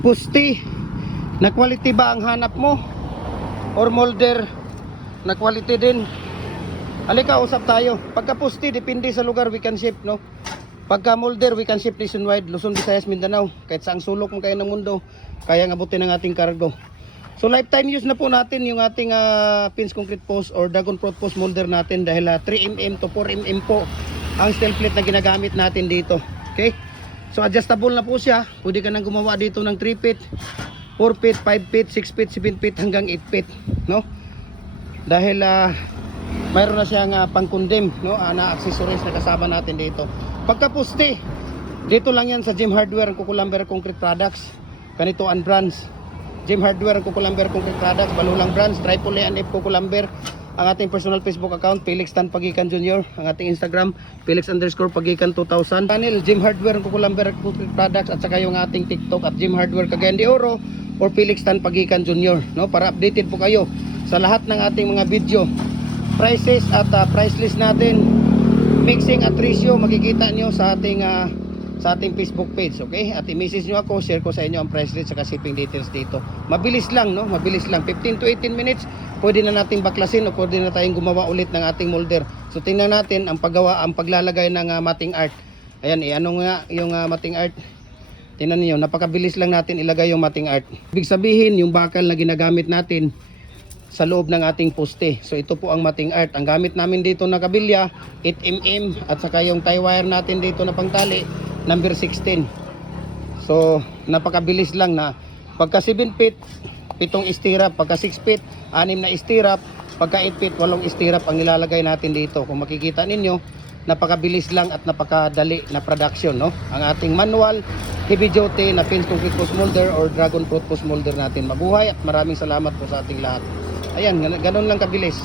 Pusti na quality ba ang hanap mo? Or molder na quality din? Halika, usap tayo. Pagka pusti, depende sa lugar, we can ship, no? Pagka molder, we can ship nationwide, Luzon, Visayas, Mindanao. Kahit saang sulok mo kayo ng mundo, kaya ngabutin ng ating cargo. So lifetime use na po natin yung ating pins concrete post or dragon fruit post molder natin dahil 3mm to 4mm po ang steel plate na ginagamit natin dito. Okay? So adjustable na po siya. Pwede ka nang gumawa dito ng 3 feet, 4 feet, 5 feet, 6 feet, 7 feet hanggang 8 feet, no? Dahil mayroon na siyang pang-condemn, no? Na accessories na kasama natin dito. Pagka poste, dito lang yan sa Gem Hardware, Kukulamber Concrete Products. Ganito ang brands. Gem Hardware, Kukulamber Concrete Products, Balulang Brands, Tripoli and F Kukulamber. Ang ating personal Facebook account, Felix Tan Pagikan Jr. Ang ating Instagram, Felix_Pagikan 2000. Channel, Gem Hardware, Kukulamber Concrete Products. At saka yung ating TikTok at Gem Hardware Cagayan de Oro or Felix Tan Pagikan Jr. No? Para updated po kayo sa lahat ng ating mga video. Prices at price list natin, mixing at ratio, makikita nyo sa ating Facebook page, okay? At i-message nyo ako, share ko sa inyo ang price list at shipping details dito. Mabilis lang, no? Mabilis lang. 15 to 18 minutes, pwede na nating baklasin o pwede na tayong gumawa ulit ng ating molder. So tingnan natin ang paggawa, ang paglalagay ng matting art. Ayan, ano nga yung matting art. Tingnan niyo, napakabilis lang natin ilagay yung matting art. Ibig sabihin, yung bakal na ginagamit natin sa loob ng ating poste. So ito po ang matting art. Ang gamit namin dito na kabilya, 8mm at saka yung tie wire natin dito na pangtali, number 16. So napakabilis lang na pagka 7 feet, 7 stirrup, pagka 6 feet, 6 na stirrup, pagka 8 feet, 8 stirrup ang nilalagay natin dito. Kung makikita ninyo, napakabilis lang at napakadali na production, no? Ang ating manual heavy duty na pins concrete post molder or dragon fruit post molder natin. Mabuhay at maraming salamat po sa ating lahat. Ayan, ganun lang kabilis.